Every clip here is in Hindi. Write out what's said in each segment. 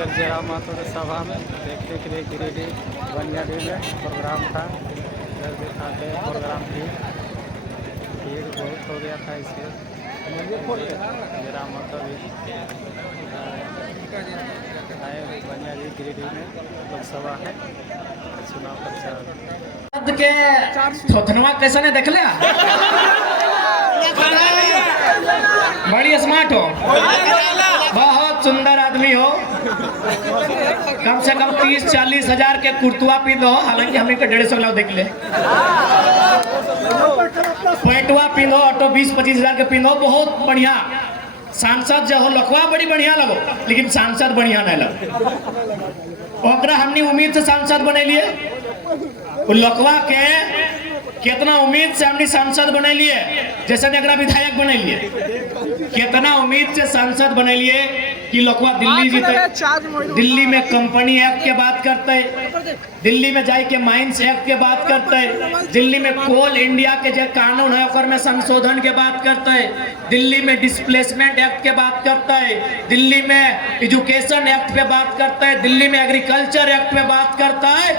जरा मातोड़ सभा में देखने के लिए गिरिडीह बनियाडीह में प्रोग्राम था। इधर दिखाते हैं प्रोग्राम की भीड़ बहुत हो गया था इसलिए जरा मातोड़ आए बनियाडीह गिरिडीह में लोकसभा है चुनाव प्रचार के थोथनवा कैसा ने देख लिया बड़ी स्मार्ट हो, बहुत सुंदर आदमी हो, कम से कम 30-40 हजार के कुर्तुआ पीन हो। हालांकि हमें 150 लाख देख ले पैंटवा पीन हो, ऑटो 20-25 हजार के पीन हो, बहुत बढ़िया सांसद जो हो। लखवा बड़ी बढ़िया लगो लेकिन सांसद बढ़िया नहीं लगो। ओकरा हमने उम्मीद से सांसद बने लिए, लखवा के कितना उम्मीद से हमने सांसद बने लिए, जैसे एकरा विधायक बने लिए, कितना उम्मीद से सांसद बने लिए कि लखवा दिल्ली जीते। दिल्ली में कंपनी एक्ट के बात करते, दिल्ली में जाए के माइंस एक्ट के बात करते, दिल्ली में कोल इंडिया के जो कानून है ओकर में संशोधन के बात करते, दिल्ली में डिस्प्लेसमेंट एक्ट के बात करते, दिल्ली में एजुकेशन एक्ट पे बात करते, दिल्ली में एग्रीकल्चर एक्ट पे बात करता है।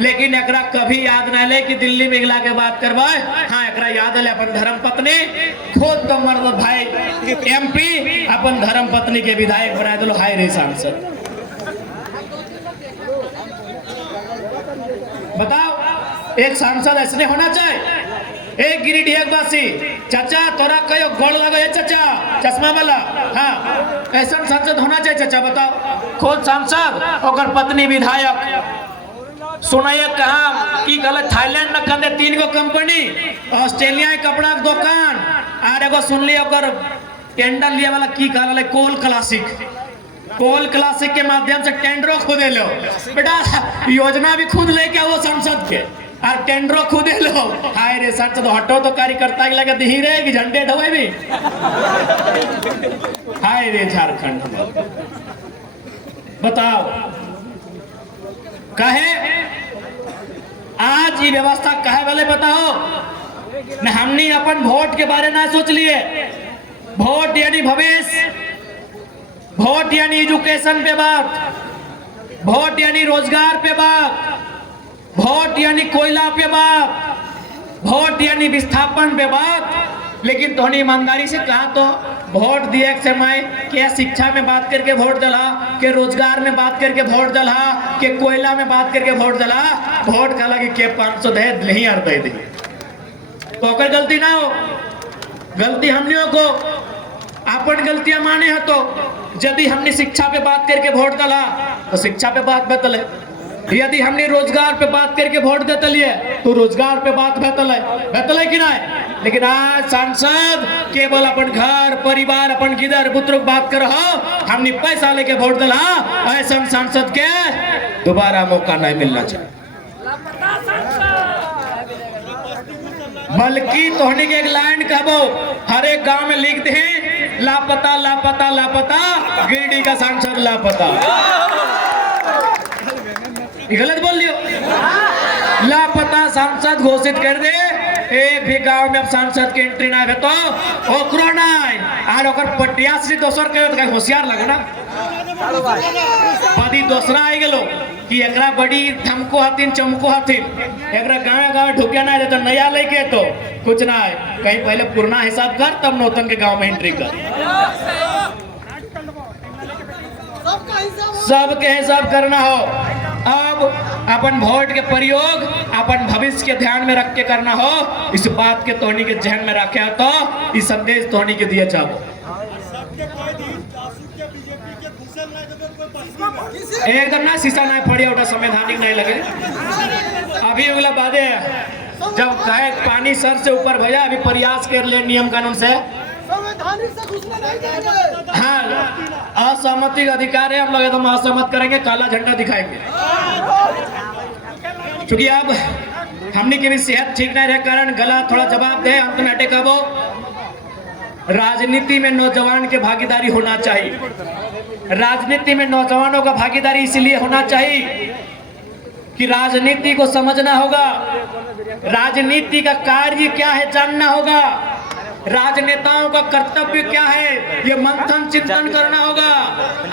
लेकिन एकरा कभी याद नहीं ले कि दिल्ली में इगला के बात करवाए। हाँ, एकरा याद है अपन धर्म पत्नी खुद तो मर्द भाई MP अपन धर्म पत्नी के विधायक बना दो। हाय रे सांसद, बताओ एक सांसद ऐसे होना चाहिए। एक गिरिडीह वासी चाचा तोरा कयो गोड़ लगे चाचा चश्मा वाला, हाँ ऐसा सांसद होना चाहिए चाचा। बताओ खुद सांसद और पत्नी विधायक। सुनाइए कहा कि गलत थाईलैंड में कंदे 3 गो कंपनी, ऑस्ट्रेलिया कपड़ा के दुकान और एगो सुन लिया ओकर टेंडर लिया वाला की कहला कोल क्लासिक। कोल क्लासिक के माध्यम से टेंडरो खुद लो बेटा, योजना भी खुद लेके आओ संसद के और टेंडरो खुद लो। हाय रे सांसद हटो तो कार्यकर्ता के लगे दी रहे कि झंडे ढोए भी। हाय रे झारखंड, बताओ कहे आज ये व्यवस्था कहे वाले बताओ न। हमने अपन वोट के बारे में सोच लिए। वोट यानी भविष्य, वोट यानी एजुकेशन पे बात, वोट यानी रोजगार पे बात, वोट यानी कोयला पे बात, वोट यानी विस्थापन पे बात। लेकिन तोहनी ईमानदारी से कहा तो वोट दिए के समय के शिक्षा में बात करके वोट दला, के रोजगार में बात करके वोट दला, के कोयला में बात करके वोट दला। वोट का लगे के 500 दे नहीं और दे दी तो कोई गलती ना हो। गलती हमने को अपन गलतियां माने है तो यदि हमने शिक्षा पे बात करके वोट दला तो शिक्षा पे बात बतले, यदि हमने रोजगार पे बात करके वोट देते लिए तो रोजगार पे बात बतले कि नहीं। लेकिन आज सांसद केवल अपन घर परिवार अपन गिदर पुत्र बात कर रहा, हमने पैसा लेके वोट दिला। ऐसा सांसद के दोबारा मौका नहीं मिलना चाहिए। बल्कि तोहनी के एक लाइन कहबो हर एक गांव में लिख दे, लापता लापता लापता गिरिडीह का सांसद लापता। गलत बोल लियो, लापता सांसद घोषित कर दे। एक भी गांव में अब सांसद के एंट्री ना है तो ओकरो नहीं आर ओकर पटियासी दोसर के होशियार लगे ना पदी दोसरा आई गेलो कि एकरा बड़ी धमको हथिन चमको हथिन, एकरा गाँव गाँव ढुके ना तो नया लेके तो कुछ ना है। कहीं पहले पुराना हिसाब कर तब नौतन के गांव में एंट्री कर। सबके हिसाब करना हो। अब अपन वोट के प्रयोग अपन भविष्य के ध्यान में रख के करना हो। इस बात के तोहनी के जहन में रखे तो इस संदेश तोहनी के दिए जाओ। एकदम ना शीशा नहीं पड़ी उठा संवैधानिक नहीं लगे। अभी अगला बादे जब कहे पानी सर से ऊपर भैया अभी प्रयास कर ले नियम कानून से। हाँ, असहमति का अधिकार है, हम लोग एकदम असहमत करेंगे, काला झंडा दिखाएंगे। क्योंकि अब हमने की भी सेहत ठीक नहीं रहे कारण गला थोड़ा जवाब दे अंत में अटके। वो राजनीति में नौजवान के भागीदारी होना चाहिए। राजनीति में नौजवानों का भागीदारी इसलिए होना चाहिए कि राजनीति को समझना होगा, राजनीति का कार्य क्या है जानना होगा, राजनेताओं का कर्तव्य क्या है ये मंथन चिंतन करना होगा।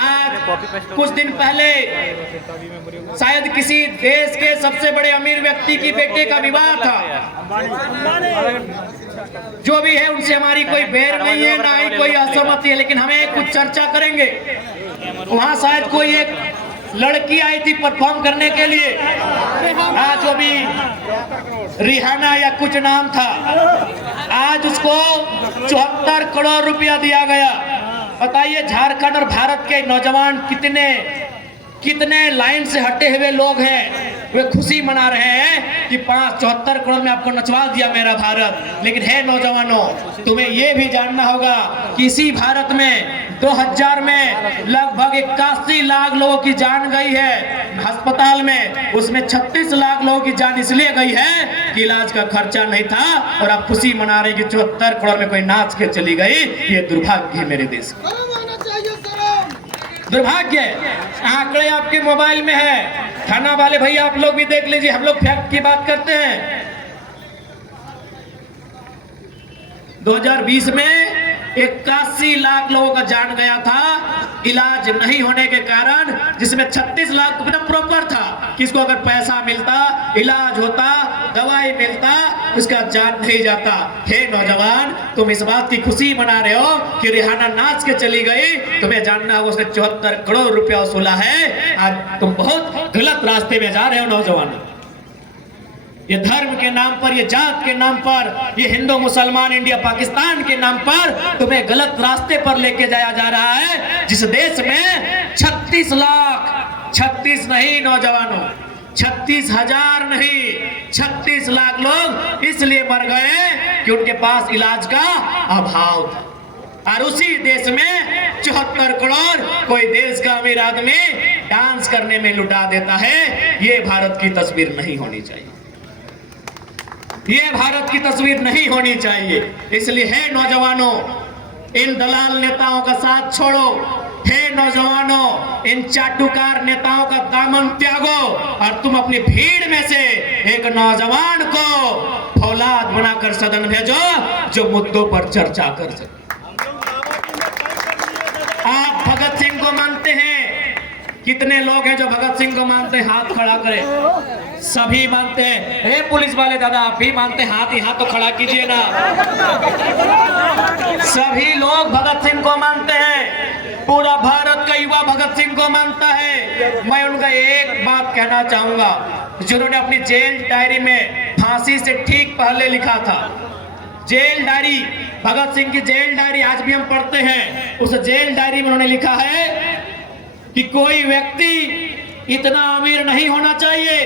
आज कुछ दिन पहले शायद किसी देश के सबसे बड़े अमीर व्यक्ति की बेटे का विवाह था। जो भी है उनसे हमारी कोई बैर नहीं है, ना ही कोई असहमति है, लेकिन हमें कुछ चर्चा करेंगे। वहाँ शायद कोई एक लड़की आई थी परफॉर्म करने के लिए, आज जो भी रिहाना या कुछ नाम था, आज उसको 74 करोड़ रुपया दिया गया। बताइए झारखंड और भारत के नौजवान कितने लाइन से हटे हुए लोग हैं, वे खुशी मना रहे हैं कि 74 करोड़ में आपको नचवा दिया मेरा भारत। लेकिन है नौजवानों, तुम्हें यह भी जानना होगा कि इसी भारत में 2000 में लगभग 81 लाख लोगों की जान गई है अस्पताल में। उसमें 36 लाख लोगों की जान इसलिए गई है कि इलाज का खर्चा नहीं था, और आप खुशी मना रहे कि 74 करोड़ में कोई नाच के चली गई। ये दुर्भाग्य है मेरे देश का, दुर्भाग्य। आंकड़े आपके मोबाइल में है, थाना वाले भैया आप लोग भी देख लीजिए। हम लोग फैक्ट की बात करते हैं। 2020 में 81 लाख लोगों का जान गया था इलाज नहीं होने के कारण, जिसमें 36 लाख एकदम प्रॉपर था कि इसको अगर पैसा मिलता, इलाज होता, दवाई मिलता, उसका जान नहीं जाता। हे नौजवान, तुम इस बात की खुशी मना रहे हो कि रिहाना नाच के चली गई, तुम्हें जानना होगा उसने 74 करोड़ रुपया वसूला है। आज तुम बहुत गलत रास्ते में जा रहे हो नौजवान। ये धर्म के नाम पर, ये जात के नाम पर, ये हिंदू मुसलमान इंडिया पाकिस्तान के नाम पर तुम्हें गलत रास्ते पर लेके जाया जा रहा है। जिस देश में 36 नहीं नौजवानों, 36,000 नहीं, 36 लाख लोग इसलिए मर गए कि उनके पास इलाज का अभाव था। और उसी देश में 74 करोड़ कोई देश का अमीर आदमी डांस करने में लुटा देता है। ये भारत की तस्वीर नहीं होनी चाहिए, ये भारत की तस्वीर नहीं होनी चाहिए। इसलिए है नौजवानों, इन दलाल नेताओं का साथ छोड़ो। हे नौजवानों, इन चाटुकार नेताओं का दामन त्यागो और तुम अपनी भीड़ में से एक नौजवान को फौलाद बनाकर सदन भेजो जो मुद्दों पर चर्चा कर सके। आप भगत सिंह को मानते हैं? कितने लोग हैं जो भगत सिंह को मानते हैं? हाथ खड़ा करें। सभी मानते हैं। हे पुलिस वाले दादा, आप भी मानते हैं? हाथ ही हाथ तो खड़ा कीजिए ना। सभी लोग भगत सिंह को मानते हैं। पूरा भारत का युवा भगत सिंह को मानता है। मैं उनका एक बात कहना चाहूंगा, जिन्होंने अपनी जेल डायरी में फांसी से ठीक पहले लिखा था, जेल डायरी, भगत सिंह की जेल डायरी आज भी हम पढ़ते हैं। उस जेल डायरी में उन्होंने लिखा है कि कोई व्यक्ति इतना अमीर नहीं होना चाहिए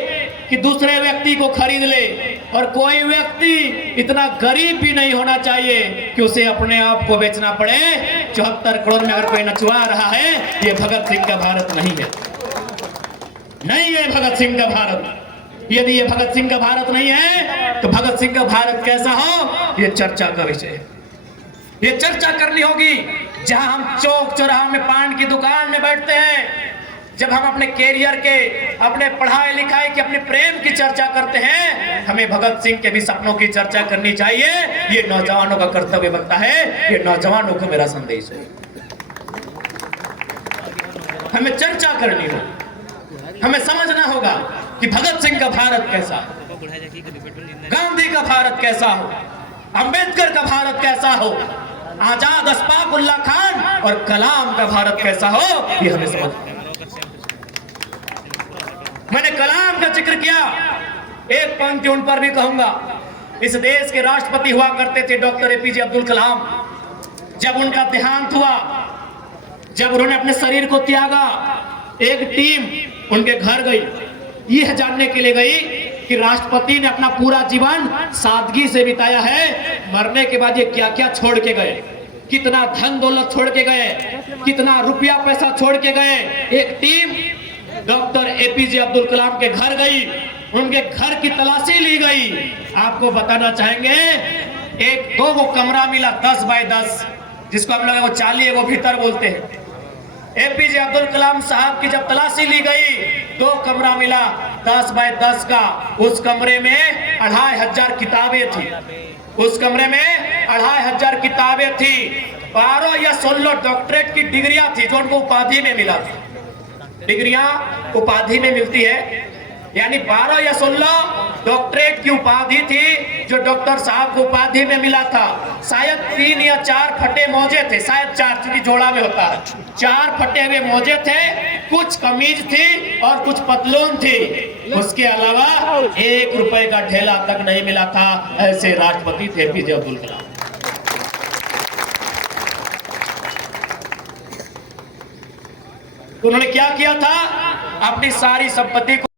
कि दूसरे व्यक्ति को खरीद ले, और कोई व्यक्ति इतना गरीब भी नहीं होना चाहिए कि उसे अपने आप को बेचना पड़े। 74 करोड़ में अगर कोई नचवा रहा है, ये भगत सिंह का भारत नहीं है, नहीं है भगत सिंह का भारत। यदि ये भगत सिंह का भारत नहीं है तो भगत सिंह का भारत कैसा हो, ये चर्चा का विषय है। ये चर्चा करनी होगी जहां हम चौक चौराहा में पान की दुकान में बैठते हैं, जब हम अपने कैरियर के, अपने पढ़ाई लिखाई के, अपने प्रेम की चर्चा करते हैं, हमें भगत सिंह के भी सपनों की चर्चा करनी चाहिए। ये नौजवानों का कर्तव्य बनता है। ये नौजवानों को मेरा संदेश है। हमें चर्चा करनी हो, हमें समझना होगा कि भगत सिंह का भारत कैसा हो, गांधी का भारत कैसा हो, अंबेडकर का भारत कैसा हो, आजाद अशफाक उल्लाह खान और कलाम का भारत कैसा हो, ये हमें समझना। मैंने कलाम का जिक्र किया, एक पंक्ति उन पर भी कहूंगा। इस देश के राष्ट्रपति हुआ करते थे डॉक्टर एपीजे अब्दुल कलाम। जब उनका देहांत हुआ, जब उन्होंने अपने शरीर को त्यागा, एक टीम उनके घर गई, यह जानने के लिए गई कि राष्ट्रपति ने अपना पूरा जीवन सादगी से बिताया है, मरने के बाद ये क्या क्या छोड़ के गए, कितना धन दौलत छोड़ के गए, कितना रुपया पैसा छोड़ के गए। एक team doctor APJ Abdul Kalam के घर गई, उनके घर की तलाशी ली गई। आपको बताना चाहेंगे, एक दो वो कमरा मिला 10 बाय 10, जिसको हम लोग वो चाली है वो भीतर बोलते हैं। एपीजे अब्दुल कलाम साहब की जब तलाशी ली गई, 2 कमरा मिला 10 बाय 10 का। उस कमरे में 2500 किताबें थी, उस कमरे में 2500 किताबें थी, 12 या 16 डॉक्टरेट की डिग्रियां थी जो उनको उपाधि में मिला था। डिग्रियां उपाधि में मिलती है, यानी 12 या 16 डॉक्टरेट की उपाधि थी जो डॉक्टर साहब को उपाधि में मिला था। शायद 3 या 4 फटे मोजे थे, शायद 4, क्योंकि जोड़ा में होता है। 4 फटे हुए मोजे थे, कुछ कमीज थी और कुछ पतलून थी। उसके अलावा 1 रुपए का ठेला तक नहीं मिला था। ऐसे राष्ट्रपति थे एपीजे अब्दुल कलाम। उन्होंने क्या किया था? अपनी सारी संपत्ति को